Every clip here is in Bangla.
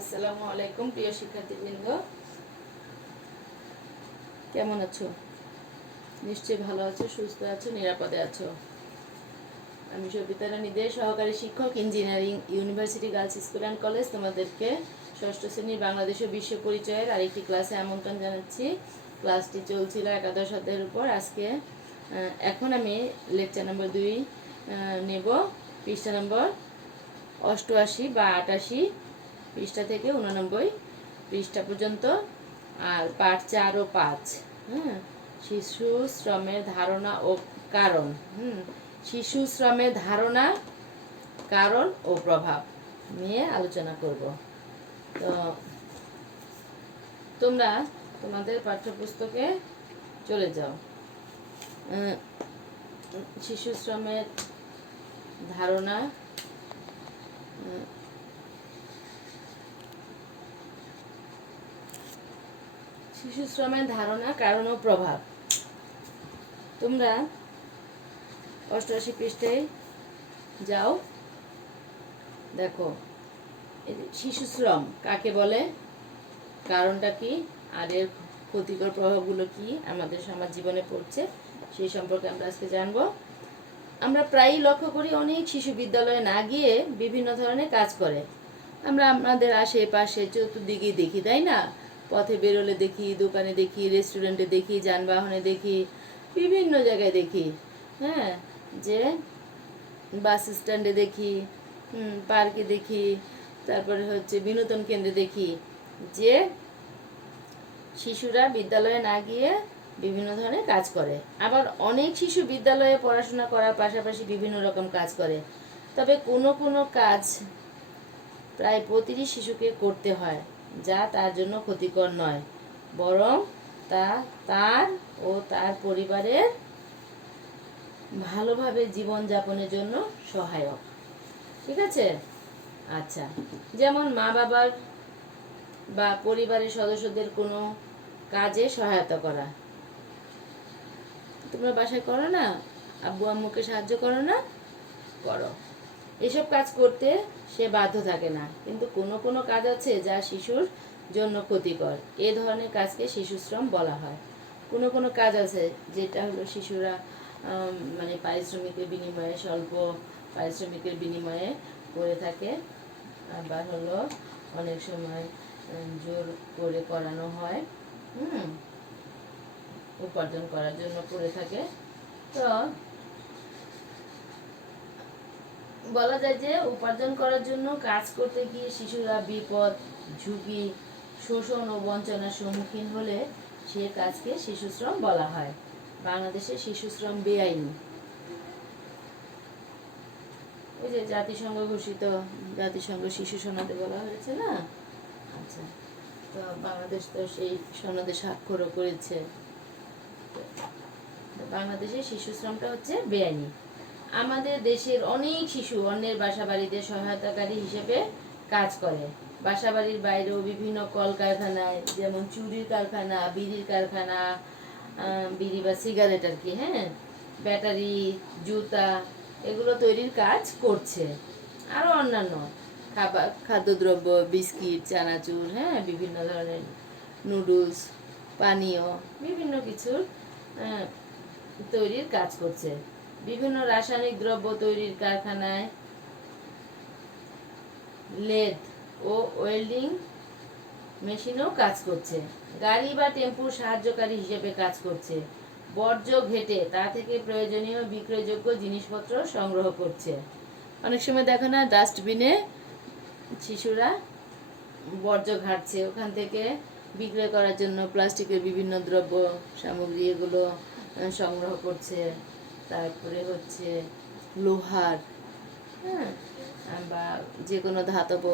আসসালামু আলাইকুম প্রিয় শিক্ষার্থীবৃন্দ, কেমন আছো? নিশ্চয়ই ভালো আছো, সুস্থ আছো, নিরাপদে আছো। আমি সবিতা রানী দে, সহকারী শিক্ষক, engineering university girls school and college, তোমাদেরকে ষষ্ঠ শ্রেণীর বাংলাদেশ ও বিশ্ব পরিচয়ের আরেকটি ক্লাসে আমন্ত্রণ জানাচ্ছি। ক্লাসটি চলছিল একাদশ অধ্যায়ের উপর। এখন আমি লেকচার নম্বর 2 নেব, পৃষ্ঠা নম্বর 88 বা 88 পৃষ্ঠা থেকে 89 পৃষ্ঠা পর্যন্ত, আর পাঠ 4 ও 5। শিশু শ্রমের ধারণা ও কারণ। শিশু শ্রমের ধারণা, কারণ ও প্রভাব নিয়ে আলোচনা করব। তো তোমরা তোমাদের পাঠ্যপুস্তকে চলে যাও। শিশু শ্রমের ধারণা, শিশু শ্রমের ধারণা, কারণ ও প্রভাব। তোমরা 88 পৃষ্ঠায় যাও, দেখো শিশু শ্রম কাকে বলে, কারণটা কি, আর এর ক্ষতিকর প্রভাবগুলো কি আমাদের সমাজ জীবনে পড়ছে, সেই সম্পর্কে আমরা আজকে জানবো। আমরা প্রায়ই লক্ষ্য করি অনেক শিশু বিদ্যালয়ে না গিয়ে বিভিন্ন ধরনের কাজ করে। আমরা আমাদের আশেপাশে চতুর্দিকে দেখি, তাই না? পথে বেরোলে দেখি, দোকানে দেখি, রেস্টুরেন্টে দেখি, যানবাহনে দেখি, বিভিন্ন জায়গায় দেখি। যে বাস স্ট্যান্ডে দেখি, পার্কে দেখি, তারপরে হচ্ছে বিনোদন কেন্দ্রে দেখি যে শিশুরা বিদ্যালয়ে না গিয়ে বিভিন্ন ধরনের কাজ করে। আবার অনেক শিশু বিদ্যালয়ে পড়াশোনা করার পাশাপাশি বিভিন্ন রকম কাজ করে। তবে কোনো কোনো কাজ প্রায় প্রতিটি শিশুকে করতে হয়, যা তার জন্য ক্ষতিকর নয়, বরং তা তার ও তার পরিবারের ভালোভাবে জীবনযাপনের জন্য সহায়ক। ঠিক আছে? আচ্ছা, যেমন মা বাবার বা পরিবারের সদস্যদের কোনো কাজে সহায়তা করা। তোমরা বাসায় করো না? আব্বু আম্মুকে সাহায্য করো না? করো। এসব কাজ করতে সে বাধ্য থাকে না, কিন্তু কোনো কোনো কাজ আছে যা শিশুর জন্য ক্ষতিকর। এ ধরনের কাজকে শিশু শ্রম বলা হয়। কোনো কোনো কাজ আছে যেটা হলো শিশুরা মানে পারিশ্রমিকের বিনিময়ে, স্বল্প পারিশ্রমিকের বিনিময়ে করে থাকে। আবার হলো অনেক সময় জোর করে করানো হয়, উপার্জন করার জন্য করে থাকে। তো বলা যায় যে উপার্জন করার জন্য কাজ করতে গিয়ে শিশুরা বিপদ, ঝুঁকি, শোষণ ও বঞ্চনার সম্মুখীন হলে সে কাজকে শিশু শ্রম বলা হয়। বাংলাদেশে শিশু শ্রম বেআইনি। ওই যে জাতিসংঘ ঘোষিত জাতিসংঘ শিশু সনদে বলা হয়েছে না? আচ্ছা, তো বাংলাদেশ তো সেই সনদে স্বাক্ষরও করেছে। বাংলাদেশে শিশু শ্রমটা হচ্ছে বেআইনি। আমাদের দেশের অনেক শিশু অন্যের বাসা বাড়িতে সহায়তাকারী হিসেবে কাজ করে। বাসা বাড়ির বাইরেও বিভিন্ন কলকারখানায়, যেমন চুরির কারখানা, বিড়ির কারখানা, বিড়ি বা সিগারেট আর কি, ব্যাটারি, জুতা, এগুলো তৈরির কাজ করছে। আরও অন্যান্য খাদ্যদ্রব্য, বিস্কিট, চানাচুর, বিভিন্ন ধরনের নুডলস, পানীয়, বিভিন্ন কিছুর তৈরির কাজ করছে। বিভিন্ন রাসায়নিক দ্রব্য তৈরির কারখানায় লেদ ও ওয়েল্ডিং মেশিনেও কাজ করছে। গাড়ি বা টেম্পুর সাহায্যকারী হিসেবে কাজ করছে। বর্জ্য ঘেটে তা থেকে প্রয়োজনীয় বিক্রয়যোগ্য জিনিসপত্র সংগ্রহ করছে। অনেক সময় দেখো না, ডাস্টবিনে শিশুরা বর্জ্য ঘাটছে, ওখান থেকে বিক্রয় করার জন্য প্লাস্টিকের বিভিন্ন দ্রব্য সামগ্রী এগুলো সংগ্রহ করছে। তারপরে হচ্ছে লোহার, বা যে কোনো ধাতব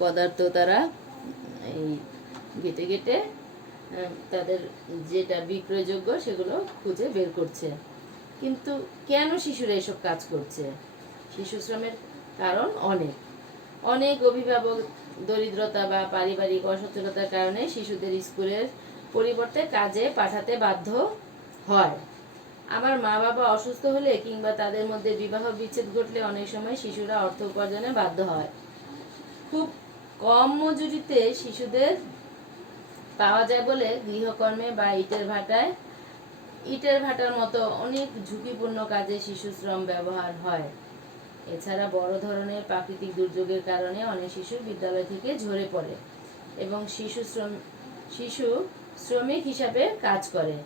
পদার্থ তারা এই ঘেটে ঘেটে তাদের যেটা বিক্রয়যোগ্য সেগুলো খুঁজে বের করছে। কিন্তু কেন শিশুরা এসব কাজ করছে? শিশু শ্রমের কারণ অনেক। অনেক অভিভাবক দরিদ্রতা বা পারিবারিক অসচ্ছলতার কারণে শিশুদের স্কুলের পরিবর্তে কাজে পাঠাতে বাধ্য হয়। আবার মা বাবা অসুস্থ হলে কিংবা তাদের মধ্যে বিবাহ বিচ্ছেদ ঘটলে অনেক সময় শিশুরা অর্থ উপার্জনে বাধ্য হয়। খুব কম মজুরিতে শিশুদের পাওয়া যায় বলে গৃহকর্মে বা ইটের ভাটার মতো অনেক ঝুঁকিপূর্ণ কাজে শিশু শ্রম ব্যবহার হয়। এছাড়া বড় ধরনের প্রাকৃতিক দুর্যোগের কারণে অনেক শিশু বিদ্যালয় থেকে ঝরে পড়ে এবং শিশু শ্রমিক হিসাবে কাজ করে।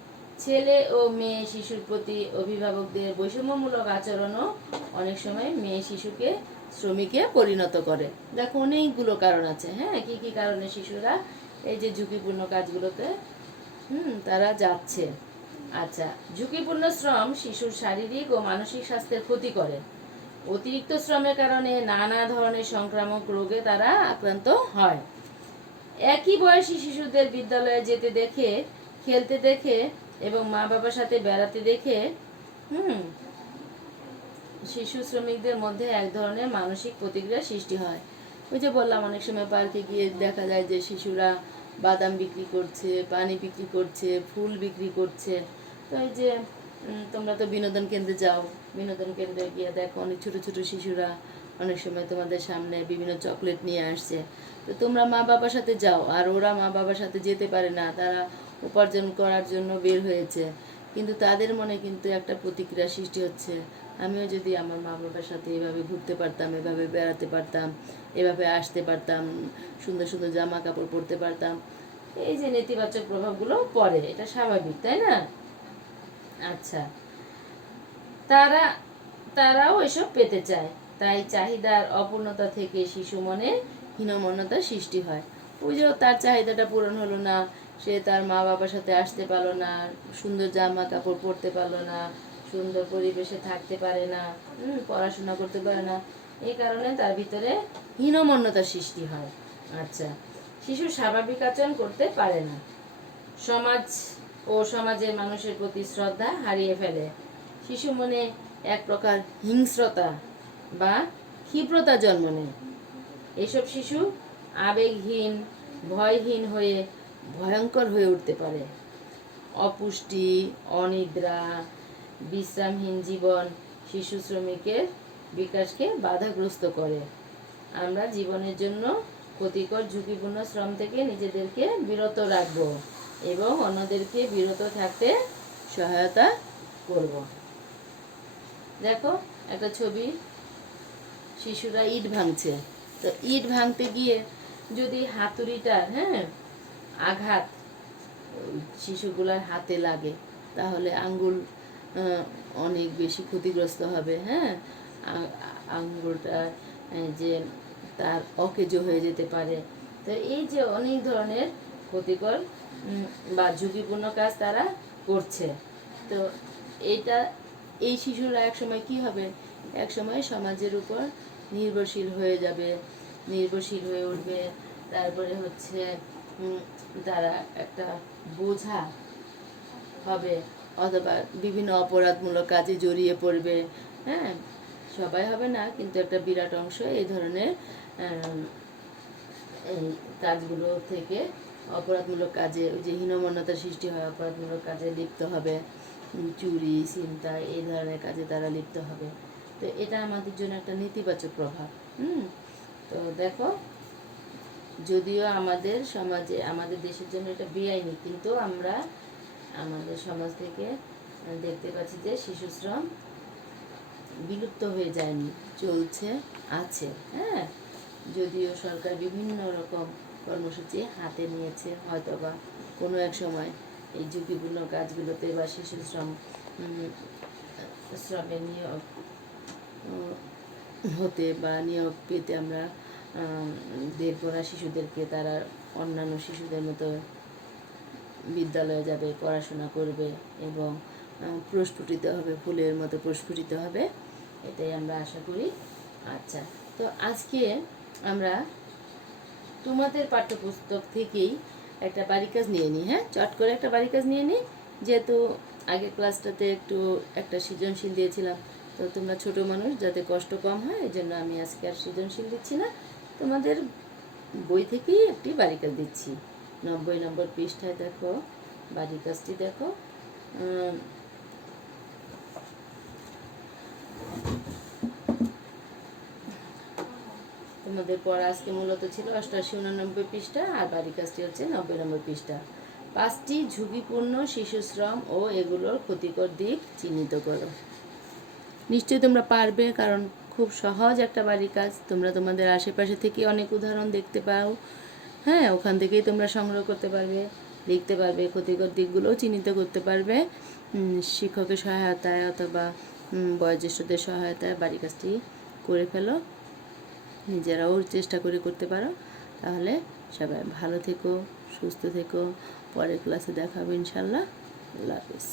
ছেলে ও মেয়ে শিশুর প্রতি অভিভাবকদের বৈষম্যমূলক আচরণও অনেক সময় মেয়ে শিশুকে শ্রমিকে পরিণত করে। দেখো অনেকগুলো কারণ আছে। হ্যাঁ, কি কি কারণে শিশুরা এই যে ঝুঁকিপূর্ণ কাজগুলোতে তারা যাচ্ছে। আচ্ছা, ঝুঁকিপূর্ণ শ্রম শিশুর শারীরিক ও মানসিক স্বাস্থ্যের ক্ষতি করে। অতিরিক্ত শ্রমের কারণে নানা ধরনের সংক্রামক রোগে তারা আক্রান্ত হয়। একই বয়সী শিশুদের বিদ্যালয়ে যেতে দেখে, খেলতে দেখে এবং মা বাবার সাথে বেড়াতে দেখে শিশু শ্রমিকদের মধ্যে এক ধরনের মানসিক প্রতিক্রিয়া সৃষ্টি হয়। ওই যে বললাম, অনেক সময় পার্কে গিয়ে দেখা যায় যে শিশুরা বাদাম বিক্রি করছে, পানি বিক্রি করছে, ফুল বিক্রি করছে। তো এই যে তোমরা তো বিনোদন কেন্দ্রে যাও, বিনোদন কেন্দ্রে গিয়ে দেখো অনেক ছোট ছোট শিশুরা অনেক সময় তোমাদের সামনে বিভিন্ন চকলেট নিয়ে আসছে। তো তোমরা মা বাবার সাথে যাও, আর ওরা মা বাবার সাথে যেতে পারে না, তারা উপার্জন করার জন্য বের হয়েছে, কিন্তু তাদের মনে কিন্তু একটা প্রতিক্রিয়া সৃষ্টি হচ্ছে, আমিও যদি আমার মা বাবার সাথে এভাবে ঘুরতে পারতাম, এভাবে বেড়াতে পারতাম, এভাবে আসতে পারতাম, সুন্দর সুন্দর জামা কাপড় পরতে পারতাম। এই যে নেতিবাচক প্রভাবগুলো পড়ে, এটা স্বাভাবিক, তাই না? আচ্ছা, তারাও এসব পেতে চায়, তাই চাহিদার অপূর্ণতা থেকে শিশু মনে হীনমন্যতার সৃষ্টি হয়। ওই যে তার চাহিদাটা পূরণ হলো না, সে তার মা বাবার সাথে আসতে পারলো না, সুন্দর জামা কাপড় পরতে পারলো না, সুন্দর পরিবেশে থাকতে পারে না, পড়াশোনা করতে পারে না, এই কারণে তার ভিতরে হীনমন্যতার সৃষ্টি হয়। আচ্ছা, শিশু স্বাভাবিক আচরণ করতে পারে না, সমাজ ও সমাজের মানুষের প্রতি শ্রদ্ধা হারিয়ে ফেলে। শিশু মনে এক প্রকার হিংস্রতা বা ক্ষিপ্রতা জন্ম নেয়। এসব শিশু আবেগহীন, ভয়হীন হয়ে ভয়ঙ্কর হয়ে উঠতে পারে। অপুষ্টি, অনিদ্রা, বিশ্রামহীন জীবন শিশু শ্রমিকের বিকাশকে বাধাগ্রস্ত করে। আমরা জীবনের জন্য ক্ষতিকর ঝুঁকিপূর্ণ শ্রম থেকে নিজেদেরকে বিরত রাখব এবং অন্যদেরকে বিরত থাকতে সহায়তা করব। দেখো একটা ছবি, শিশুরা ইট ভাঙছে। তো ইট ভাঙতে গিয়ে যদি হাতুড়িটার আঘাত শিশুগুলার হাতে লাগে, তাহলে আঙ্গুল অনেক বেশি ক্ষতিগ্রস্ত হবে। আঙ্গুলটা যে তার অকেজো হয়ে যেতে পারে। তো এই যে অনেক ধরনের ক্ষতিকর বা ঝুঁকিপূর্ণ কাজ তারা করছে। তো এই শিশুরা একসময় কি হবে, একসময় সমাজের উপর নির্ভরশীল হয়ে যাবে, নির্ভরশীল হয়ে উঠবে। তারপরে হচ্ছে তারা একটা বোঝা হবে, অথবা বিভিন্ন অপরাধমূলক কাজে জড়িয়ে পড়বে। সবাই হবে না, কিন্তু একটা বিরাট অংশ এই ধরনের এই কাজগুলো থেকে অপরাধমূলক কাজে, ওই যে হীনমন্যতার সৃষ্টি হয়, অপরাধমূলক কাজে লিপ্ত হবে, চুরি, ছিনতাই, এই ধরনের কাজে তারা লিপ্ত হবে। তো এটা আমাদের জন্য একটা নেতিবাচক প্রভাব। তো দেখো, যদিও আমাদের সমাজে, আমাদের দেশের জন্য এটা বেআইনি, কিন্তু আমরা আমাদের সমাজ থেকে দেখতে পাচ্ছি যে শিশু শ্রম বিলুপ্ত হয়ে যায়নি, চলছে, আছে। যদিও সরকার বিভিন্ন রকম কর্মসূচি হাতে নিয়েছে, হয়তোবা কোনো এক সময় এই ঝুঁকিপূর্ণ কাজগুলোতে বা শিশু শ্রমে নিয়োগ হতে বা নিয়োগ পেতে আমরা দেখব না শিশুদেরকে, তারা অন্যান্য শিশুদের মতো বিদ্যালয়ে যাবে, পড়াশোনা করবে এবং প্রস্ফুটিত হবে, ফুলের মতো প্রস্ফুটিত হবে, এটাই আমরা আশা করি। আচ্ছা, তো আজকে আমরা তোমাদের পাঠ্যপুস্তক থেকেই একটা বাড়ি কাজ নিয়ে নিই। চট করে একটা বাড়ি কাজ নিয়ে নিই, যেহেতু আগের ক্লাসটাতে একটা সৃজনশীল দিয়েছিলাম। তো তোমরা ছোট মানুষ, যাতে কষ্ট কম হয়, এই জন্য আমি আজকে আর সৃজনশীল দিচ্ছি না, তোমাদের বই থেকেই একটি বাড়ি কাজ দিচ্ছি। 90 নম্বর পৃষ্ঠায় দেখো, বাড়ি কাজটি দেখো। তো তোমাদের পড়া আজকে মূলত ছিল 88-89 পৃষ্ঠা, আর বাড়ির কাজটি হচ্ছে 90 নম্বর পৃষ্ঠা। 5টি ঝুঁকিপূর্ণ শিশুশ্রম ও এগুলোর ক্ষতিকর দিক চিহ্নিত করো। নিশ্চয়ই তোমরা পারবে, কারণ খুব সহজ একটা বাড়ির কাজ। তোমরা তোমাদের আশেপাশে থেকে অনেক উদাহরণ দেখতে পাও, হ্যাঁ, ওখান থেকেই তোমরা সংগ্রহ করতে পারবে, লিখতে পারবে, ক্ষতিকর দিকগুলোও চিহ্নিত করতে পারবে। শিক্ষকের সহায়তায় অথবা বয়োজ্যেষ্ঠদের সহায়তায় বাড়ির কাজটি করে ফেলো, নিজেরাও চেষ্টা করে করতে পারো। তাহলে সবাই ভালো থেকো, সুস্থ থেকো। পরের ক্লাসে দেখা হবে ইনশাল্লাহ। আল্লাহ হাফিজ।